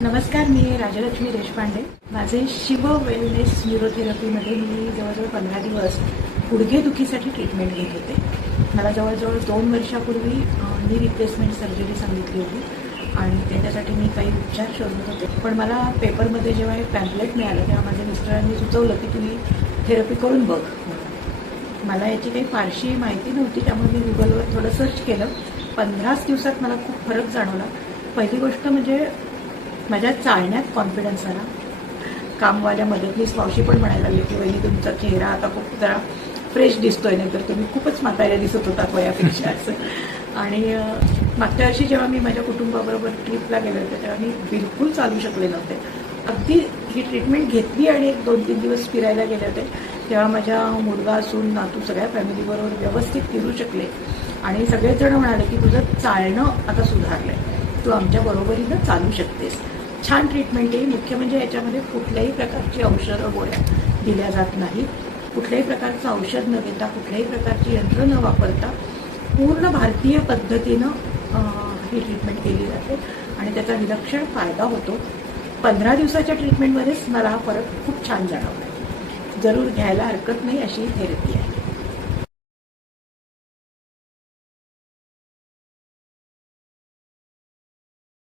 नमस्कार, मी राजलक्ष्मी देशपांडे. माझे शिव वेलनेस न्यूरोथेरपीमध्ये मी जवळजवळ 15 दिवस गुडघेदुखीसाठी ट्रीटमेंट घेत होते. मला जवळजवळ 2 वर्षापूर्वी नी रिप्लेसमेंट सर्जरी सांगितली होती आणि त्याच्यासाठी मी काही उपचार शोधत होते. पण मला पेपरमध्ये जेव्हा हे पॅम्पलेट मिळालं तेव्हा माझ्या मिस्टरांनी सुचवलं की तुम्ही थेरपी करून बघ. मला याची काही फारशी माहिती नव्हती, त्यामुळे मी गुगलवर थोडं सर्च केलं. 15 दिवसात मला खूप फरक जाणवला. पहिली गोष्ट म्हणजे माझ्या चालण्यात कॉन्फिडन्स आला. कामवाल्या मदतनीस मावशी पण म्हणायला लागली की वहिनी तुमचा चेहरा आता खूप जरा फ्रेश दिसतोय, नाही तर तुम्ही खूपच म्हाताऱ्या दिसत होतात वयापेक्षा असं. आणि मागच्या वर्षी जेव्हा मी माझ्या कुटुंबाबरोबर ट्रिपला गेले होते तेव्हा मी बिलकुल चालू शकले नव्हते. अगदी ही ट्रीटमेंट घेतली आणि 1-2-3 दिवस फिरायला गेले होते तेव्हा माझ्या मुलगा सून नातू सगळ्या फॅमिलीबरोबर व्यवस्थित फिरू शकले आणि सगळेच जण म्हणाले की तुझं चालणं आता सुधारलं आहे, तू आमच्या बरोबरीनं चालू शकतेस. छान ट्रीटमेंट आहे. मुख्य म्हणजे याच्यामध्ये कुठल्याही प्रकारची औषधं गोळ्या दिल्या जात नाहीत. कुठल्याही प्रकारचं औषध न घेता, कुठल्याही प्रकारची यंत्र न वापरता पूर्ण भारतीय पद्धतीनं ही ट्रीटमेंट केली जाते आणि त्याचा विलक्षण फायदा होतो. 15 दिवसाच्या ट्रीटमेंटमध्येच मला हा फरक खूप छान जाणवला. जरूर घ्यायला हरकत नाही अशी थेरपी आहे.